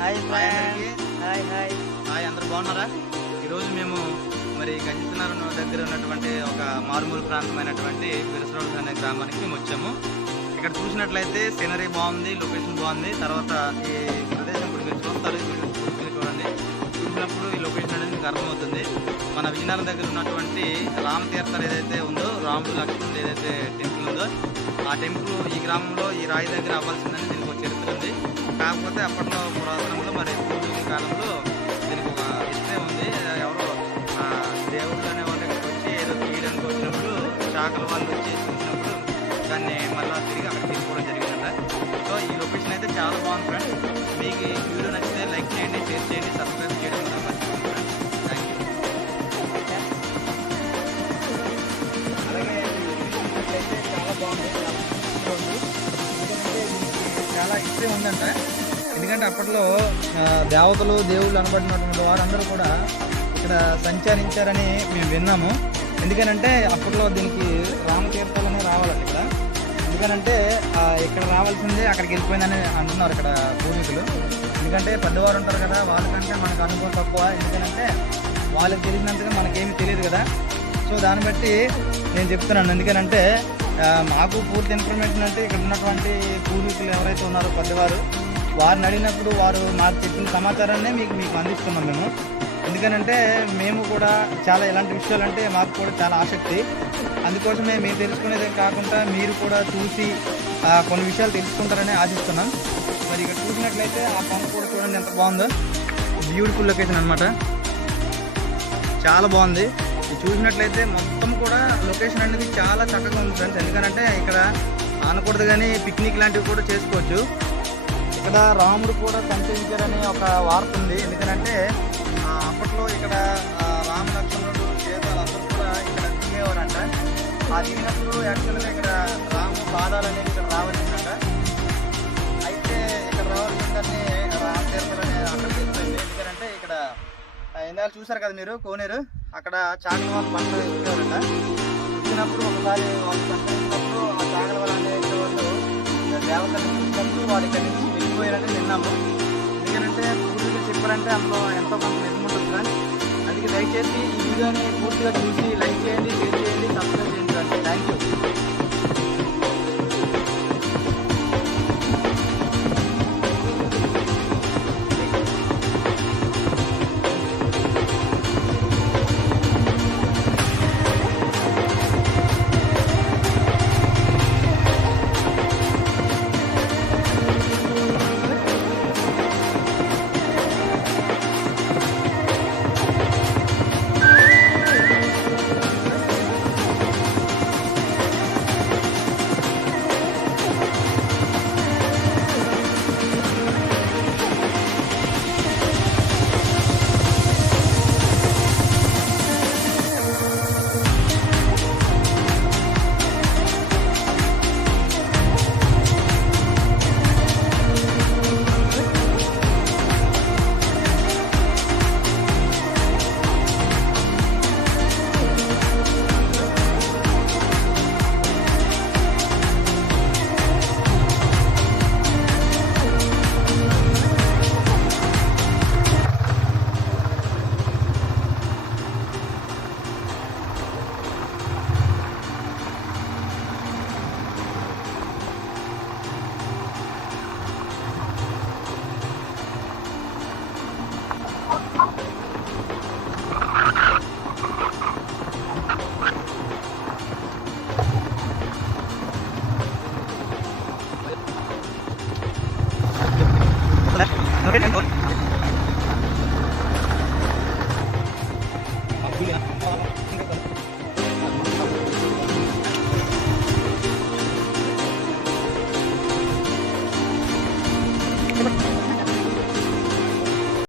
Hi hi అందరికీ. Hi hi. Hi, అందరూ బాగున్నారా? ఈరోజు మేము మరి గంజితనగర్ దగ్గర ఉన్నటువంటి ఒక మారుమూల ప్రాంతమైనటువంటి బిరసరోడ్ అనే గ్రామానికి మేము వచ్చాము. ఇక్కడ చూసినట్లయితే సీనరీ బాగుంది, లొకేషన్ బాగుంది. తర్వాత ఈ ప్రదేశం ఇప్పుడు మీరు చూస్తారు, పూర్తిగా చూడండి. చూసినప్పుడు ఈ లొకేషన్ అనేది మీకు అర్థమవుతుంది. మన విజయనగరం దగ్గర ఉన్నటువంటి రామతీర్థాలు ఏదైతే ఉందో, రాముడు లక్ష్మణుడు ఏదైతే టెంపుల్ ఉందో, ఆ టెంపుల్ ఈ గ్రామంలో ఈ రాయి దగ్గర అవ్వాల్సిందని దీనికి ఒక చరిత్ర ఉంది. కాకపోతే అప్పట్లో పురాతనంలో మరి పూర్వీకుల కాలంలో దీనికి ఒక హిస్టరీ ఉంది. ఎవరో దేవుళ్ళు అనే వాళ్ళు ఇక్కడికి వచ్చి ఏదో తీయడానికి వచ్చినప్పుడు చాకల వాళ్ళు వచ్చి చూసినప్పుడు దాన్ని మళ్ళీ తిరిగి అక్కడ తీసుకోవడం జరిగిందంట. సో ఈ లొకేషన్ అయితే చాలా బాగుంది ఫ్రెండ్స్. మీకు ఈ వీడియో నచ్చితే లైక్ చేయండి, షేర్ చేయండి, సబ్స్క్రైబ్ చేయడం కూడా మర్చిపోండి ఫ్రెండ్స్. Thank you. అలాగే చూసినట్లయితే చాలా బాగుంది. చాలా హిస్టరీ ఉందంట. ఎందుకంటే అప్పట్లో దేవతలు దేవుళ్ళు అనబడినటువంటి వారందరూ కూడా ఇక్కడ సంచరించారని మేము విన్నాము. ఎందుకనంటే అప్పట్లో దీనికి రామతీర్థాలనే రావాలండి ఇక్కడ. ఎందుకనంటే ఇక్కడ రావాల్సిందే అక్కడికి వెళ్ళిపోయిందని అంటున్నారు ఇక్కడ పూర్వీకులు. ఎందుకంటే పెద్దవారు ఉంటారు కదా, వాళ్ళకంటే మనకు అనుభవం తక్కువ. ఎందుకంటే వాళ్ళకి తెలిసినంతగా మనకేమీ తెలియదు కదా. సో దాన్ని బట్టి నేను చెప్తున్నాను. ఎందుకనంటే మాకు పూర్తి ఇన్ఫర్మేషన్ అంటే ఇక్కడ ఉన్నటువంటి పూర్వీకులు ఎవరైతే ఉన్నారో పెద్దవారు, వారిని అడిగినప్పుడు వారు మాకు చెప్పిన సమాచారాన్ని మీకు అందిస్తున్నాం మేము. ఎందుకనంటే మేము కూడా చాలా ఇలాంటి విషయాలంటే మాకు కూడా చాలా ఆసక్తి. అందుకోసమే మేము తెలుసుకునేదే కాకుండా మీరు కూడా చూసి కొన్ని విషయాలు తెలుసుకుంటారని ఆశిస్తున్నాం. మరి ఇక్కడ చూసినట్లయితే ఆ కొండ కూడా చూడండి ఎంత బాగుందో. బ్యూటిఫుల్ లొకేషన్ అనమాట, చాలా బాగుంది. ఇది చూసినట్లయితే మొత్తం కూడా లొకేషన్ అనేది చాలా చక్కగా ఉంది ఫ్రెండ్స్. ఎందుకంటే ఇక్కడ ఆనకూడదు కానీ పిక్నిక్ లాంటివి కూడా చేసుకోవచ్చు. ఇక్కడ రాముడు కూడా సంచరించారని ఒక వార్త ఉంది. ఎందుకంటే అప్పట్లో ఇక్కడ రామ లక్ష్మణుడు సీతలు అందరూ కూడా ఇక్కడ దిగేవారంట. ఆ దిగినప్పుడు యాక్చువల్గా ఇక్కడ రాము పాదాలు అనేది ఇక్కడ రావాల్సిందంట. అయితే ఇక్కడ రావాల్సిందని రామతీర్థాలని అక్కడ తెలిపోయింది. ఎందుకంటే ఇక్కడ ఇందాక చూసారు కదా మీరు కోనేరు, అక్కడ చాకల వాళ్ళు పంటలు ఎక్కేవారంట. ఎక్కినప్పుడు ఒకసారి వాళ్ళు సంచరించినప్పుడు ఆ చాకల వాళ్ళు అనే వాళ్ళు దేవతలు చూసినప్పుడు వాళ్ళు ఇక్కడ నుంచి వెళ్ళిపోయారని విన్నాము. ఎందుకంటే పూర్వీకులు చెప్పారంటే అందులో ఎంతో కొంత నిజం ఉంటుంది ఫ్రెండ్స్. అందుకే దయచేసి ఈ వీడియోని పూర్తిగా చూసి లైక్ చేయండి, షేర్ చేయండి, సబ్స్క్రైబ్ చేయండి ఫ్రెండ్స్. Thank you. Okay.